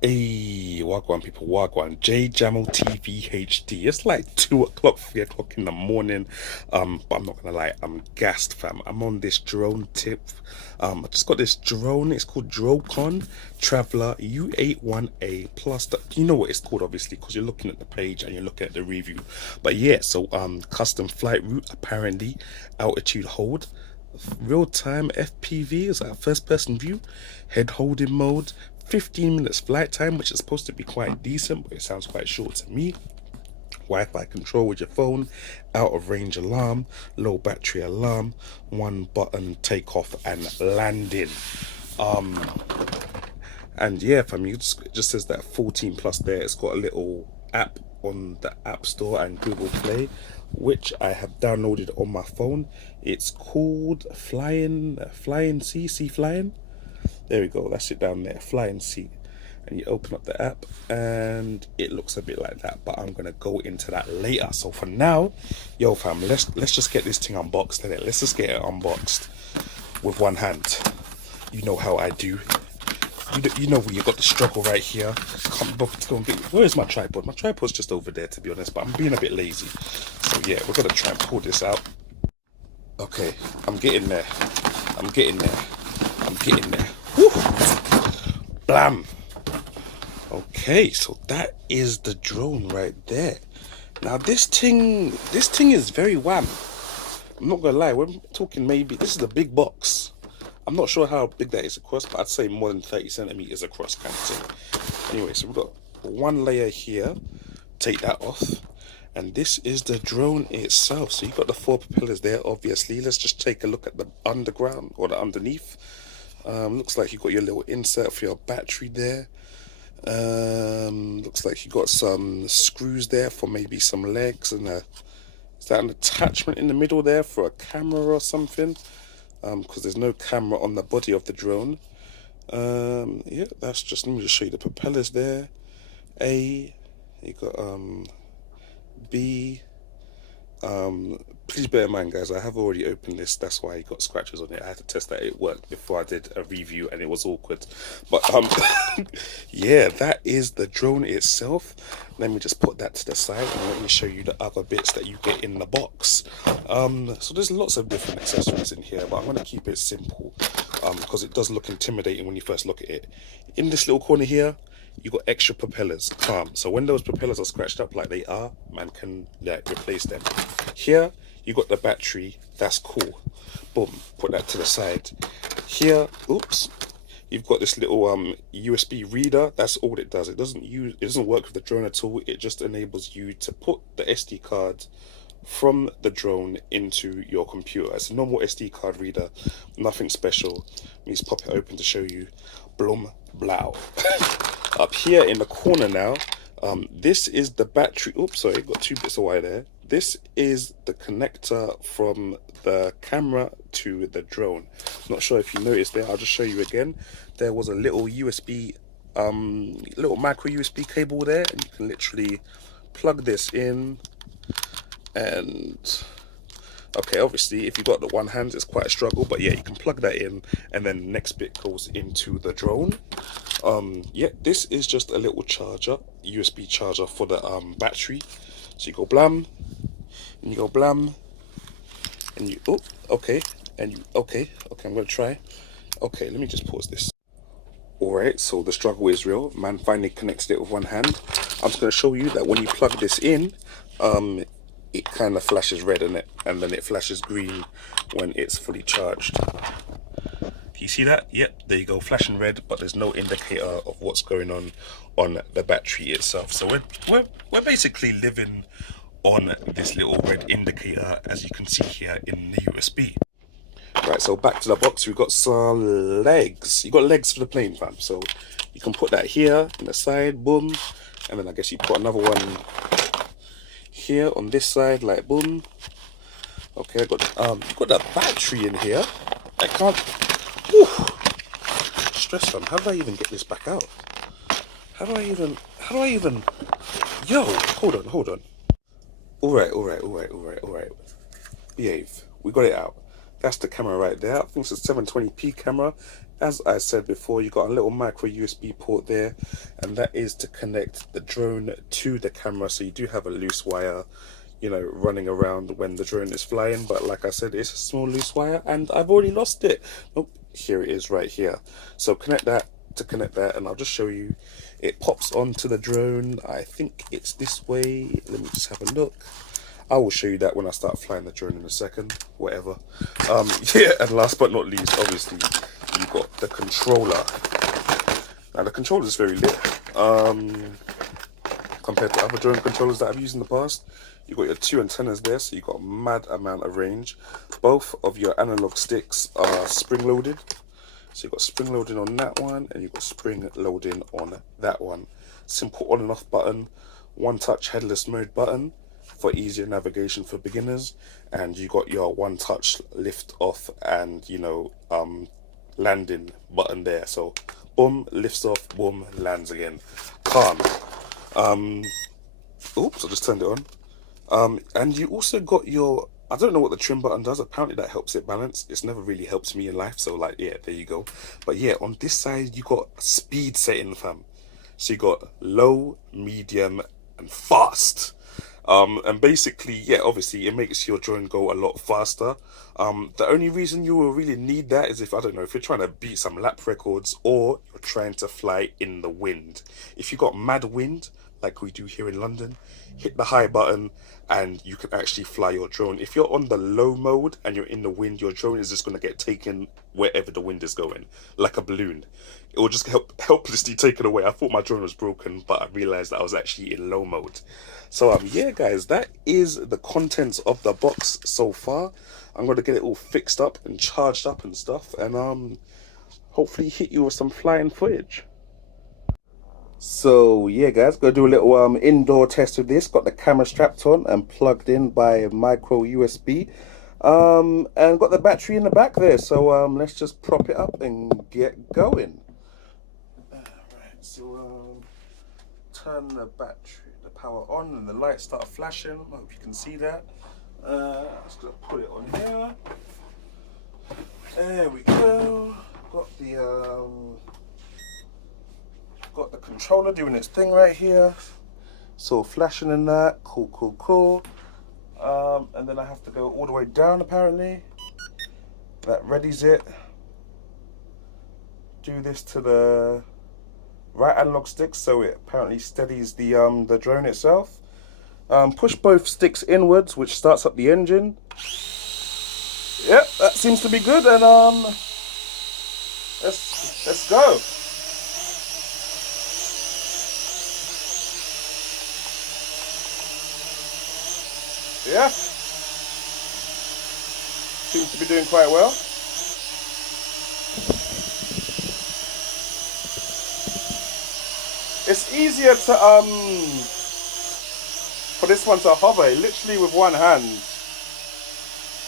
Hey, Wagwan people, Wagwan. Jamo TV HD. It's like 2 o'clock, 3 o'clock in the morning. But I'm not gonna lie, I'm gassed, fam. I'm on this drone tip. I just got this drone. It's called DROCON Traveler U818A Plus. You know what it's called, obviously, because you're looking at the page and you're looking at the review. But yeah, so custom flight route apparently, altitude hold, real time FPV is like first person view, head holding mode, 15 minutes flight time, which is supposed to be quite decent, but it sounds quite short to me. Wi-Fi control with your phone, out of range alarm, low battery alarm, one button takeoff and landing. Um, and yeah, fam, it just says that 14 plus there. It's got a little app on the App Store and Google Play, which I have downloaded on my phone. It's called Flying Sea Flying. There we go, that's it down there, Flying Sea. And you open up the app and it looks a bit like that, but I'm gonna go into that later. So for now, yo fam, let's just get this thing unboxed, innit? Let's just get it unboxed with one hand. You know how I do. You know where you got the struggle right here. Can't bother to go and get. Where is my tripod? My tripod's just over there, to be honest, but I'm being a bit lazy. So yeah, we're gonna try and pull this out. Okay, I'm getting there. I'm getting there. I'm getting there. Woo! Blam! Okay, so that is the drone right there. Now this thing is very wham. I'm not gonna lie, we're talking maybe, this is a big box. I'm not sure how big that is across, but I'd say more than 30 centimeters across kind of thing. Anyway, so we've got one layer here. Take that off. And this is the drone itself. So you've got the 4 propellers there, obviously. Let's just take a look at the underground or the underneath. Looks like you got your little insert for your battery there. Looks like you got some screws there for maybe some legs, and is that an attachment in the middle there for a camera or something? Because there's no camera on the body of the drone. Yeah, that's just, let me just show you the propellers there. A, you got B. Please bear in mind, guys, I have already opened this. That's why I got scratches on it. I had to test that it worked before I did a review, and it was awkward. But yeah, that is the drone itself. Let me just put that to the side and let me show you the other bits that you get in the box. So there's lots of different accessories in here, but I'm going to keep it simple because it does look intimidating when you first look at it. In this little corner here, you got extra propellers. So when those propellers are scratched up like they are, man can replace them. Here you got the battery. That's cool. Boom, put that to the side. Here, oops, you've got this little USB reader. That's all it does. It doesn't work with the drone at all. It just enables you to put the SD card from the drone into your computer. It's a normal SD card reader, nothing special. Let me just pop it open to show you. Blum, blow. Up here in the corner now, this is the battery. Oops, sorry, got 2 bits of wire there. This is the connector from the camera to the drone. Not sure if you noticed there. I'll just show you again. There was a little USB, little micro USB cable there, and you can literally plug this in. And okay, obviously if you've got the one hand, it's quite a struggle, but yeah, you can plug that in, and then the next bit goes into the drone. Yeah, this is just a little charger, USB charger for the battery. So you go blam, and you go blam, and you, oh, okay, and you, okay, I'm gonna try. Okay, let me just pause this. Alright, so the struggle is real. Man finally connected it with one hand. I'm just gonna show you that when you plug this in, it kind of flashes red in it, and then it flashes green when it's fully charged. Do you see that? Yep, there you go, flashing red, but there's no indicator of what's going on the battery itself. So we're basically living on this little red indicator, as you can see here in the USB. Right, so back to the box, we've got some legs. You got legs for the plane, fam. So you can put that here in the side, boom, and then I guess you put another one here on this side, like boom. Okay, I got the battery in here. I can't. Whew, stress, fam. How do I even get this back out? How do I even? Yo, hold on. All right. Behave. We got it out. That's the camera right there. I think it's a 720p camera. As I said before, you got a little micro USB port there, and that is to connect the drone to the camera. So you do have a loose wire, you know, running around when the drone is flying. But like I said, it's a small loose wire, and I've already lost it. Oh, here it is right here. So connect that to connect that, and I'll just show you. It pops onto the drone. I think it's this way. Let me just have a look. I will show you that when I start flying the drone in a second, whatever. Yeah, and last but not least, obviously, you got the controller. Now, the controller is very lit. Compared to other drone controllers that I've used in the past. You got your two antennas there, so you got a mad amount of range. Both of your analog sticks are spring loaded. So you've got spring loading on that one, and you've got spring loading on that one. Simple on and off button, one touch headless mode button for easier navigation for beginners, and you got your one touch lift off and, you know, landing button there. So boom, lifts off, boom, lands again. Calm. Oops, I just turned it on. And you also got your, I don't know what the trim button does. Apparently that helps it balance. It's never really helped me in life, so like, yeah, there you go. But yeah, on this side you got speed setting, fam. So you got low, medium, and fast. And basically, yeah, obviously it makes your drone go a lot faster. The only reason you will really need that is if, I don't know, if you're trying to beat some lap records or you're trying to fly in the wind. If you got mad wind, like we do here in London, hit the high button and you can actually fly your drone. If you're on the low mode and you're in the wind, your drone is just going to get taken wherever the wind is going, like a balloon. It will just helplessly taken away. I thought my drone was broken, but I realized that I was actually in low mode. So yeah, guys, that is the contents of the box so far. I'm going to get it all fixed up and charged up and stuff, and hopefully hit you with some flying footage. So yeah, guys, gonna do a little indoor test with this. Got the camera strapped on and plugged in by micro USB, and got the battery in the back there. So let's just prop it up and get going. Alright, so turn the battery, the power on, and the lights start flashing. I hope you can see that. Just gonna put it on here. There we go. Got the controller doing its thing right here. So flashing in that, cool, cool, cool. And then I have to go all the way down apparently. That readies it. Do this to the right analog stick so it apparently steadies the drone itself. Push both sticks inwards, which starts up the engine. Yep, that seems to be good, and let's go. Yeah, seems to be doing quite well. It's easier to for this one to hover. Literally with one hand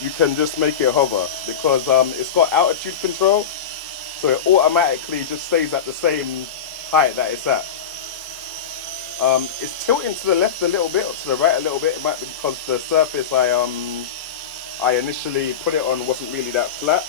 you can just make it hover, because it's got altitude control, so it automatically just stays at the same height that it's at. It's tilting to the left a little bit or to the right a little bit. It might be because the surface I initially put it on wasn't really that flat.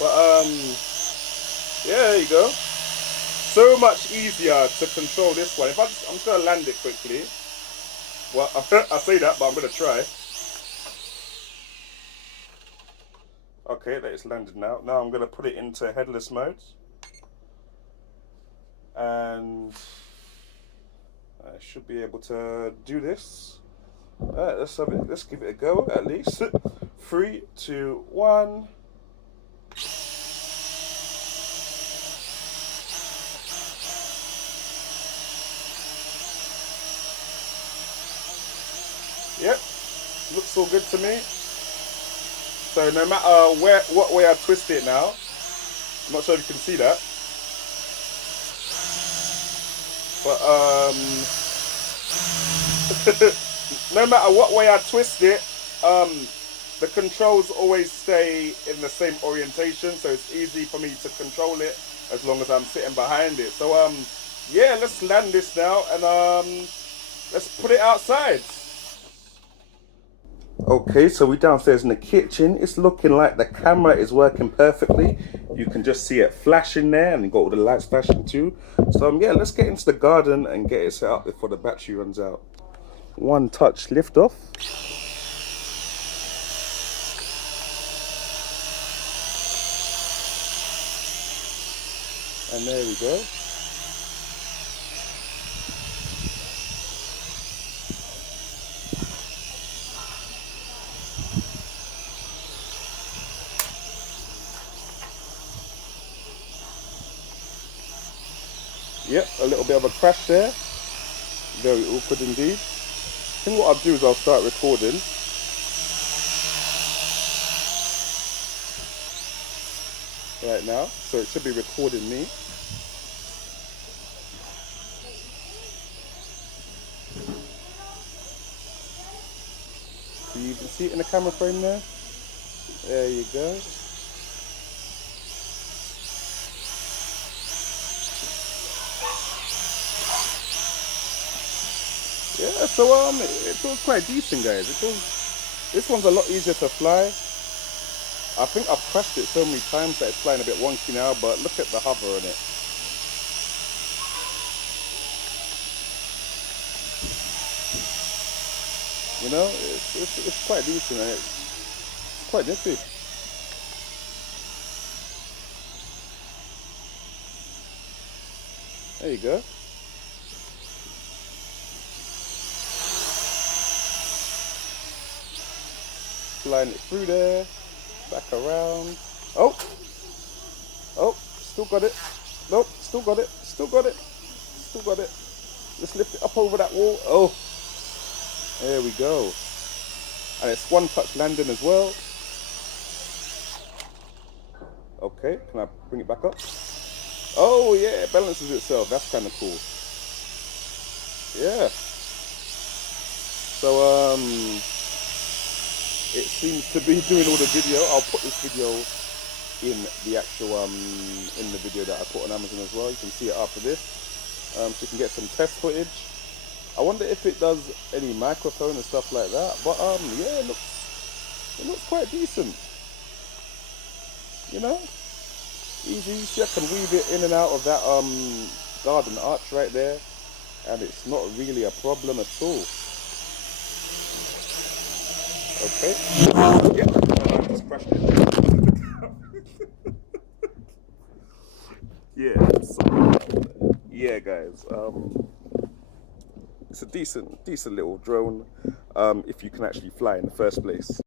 But yeah, there you go. So much easier to control this one. I'm just gonna land it quickly. Well, I say that, but I'm gonna try. Okay, that is landed now. Now I'm gonna put it into headless mode, and I should be able to do this. Alright, let's give it a go at least. 3, 2, 1. Yep, looks all good to me. So no matter what way I twist it now, I'm not sure if you can see that, but no matter what way I twist it, the controls always stay in the same orientation, so it's easy for me to control it as long as I'm sitting behind it. So yeah, let's land this now and let's put it outside. Okay, so we're downstairs in the kitchen. It's looking like the camera is working perfectly. You can just see it flashing there, and you got all the lights flashing too. So yeah, let's get into the garden and get it set up before the battery runs out. One touch lift off. And there we go. Yep, a little bit of a crash there. Very awkward indeed. I think what I'll do is I'll start recording. Right now, so it should be recording me. Do you even see it in the camera frame there? There you go. Yeah, so it feels quite decent, guys. This one's a lot easier to fly. I think I've crashed it so many times that it's flying a bit wonky now, but look at the hover on it. You know, it's quite decent and it's quite nifty. There you go. Flying it through there, back around. Oh, oh, still got it. Nope, still got it, still got it, still got it. Let's lift it up over that wall. Oh, there we go. And it's one touch landing as well. Okay, can I bring it back up? Oh yeah, it balances itself. That's kind of cool. Yeah. So it seems to be doing all the video. I'll put this video in the actual in the video that I put on Amazon as well. You can see it after this, so you can get some test footage. I wonder if it does any microphone and stuff like that. But yeah, it looks quite decent. You know, easy. See, I can weave it in and out of that garden arch right there, and it's not really a problem at all. Okay. Yeah, I just crashed it. Yeah. So, yeah, guys. It's a decent little drone. If you can actually fly in the first place.